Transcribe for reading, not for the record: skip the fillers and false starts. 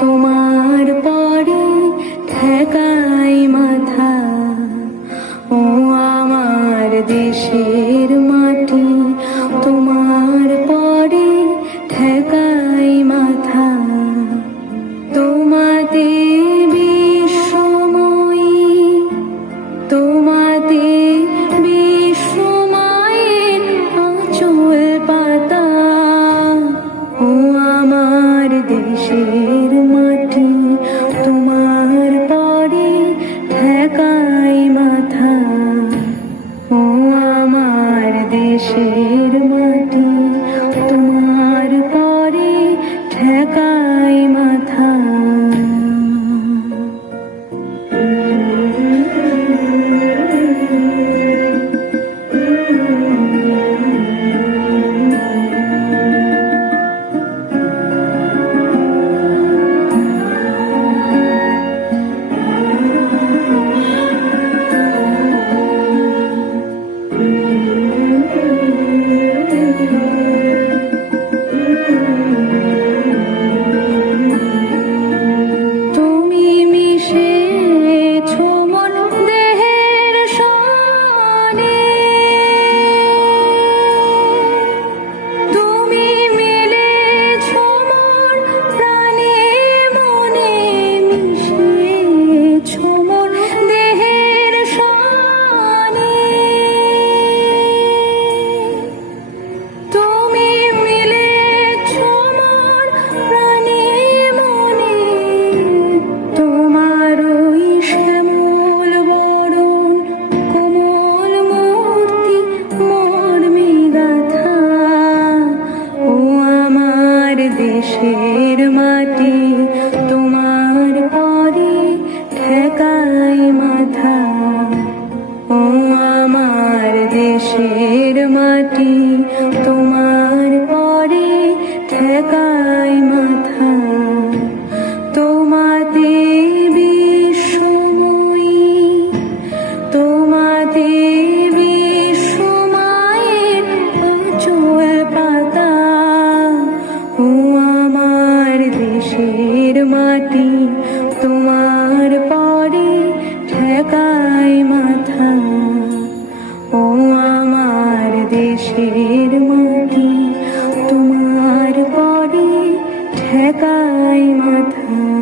তোমার পরে ঠেকাই মাথা। ও আমার দেশের মাটি, তোমার পরে ঠেকাই মাথা। তোমাতে বিশ্বময়ী, তোমাতে বিশ্বমায়ের আঁচল পাতা। ও আমার দেশের মাটি, তোমার পরে ঠেকাই মাথা। ও আমার দেশের মাটি, তোমার পরে ঠেকাই মাথা। দেশের মাটি, তোমার পরে ঠেকাই মাথা। ও আমার দেশের মাটি, তোমার পরে ঠেকাই মাথা। তোমাতে বিশ্বময়ী, তোমাতে বিশ্বমায়ের আঁচল পাতা। ও আমার দেশের মাটি, তোমার পরে ঠেকাই মাথা। ও আমার দেশের মাটি, তোমার পরে ঠেকাই মাথা।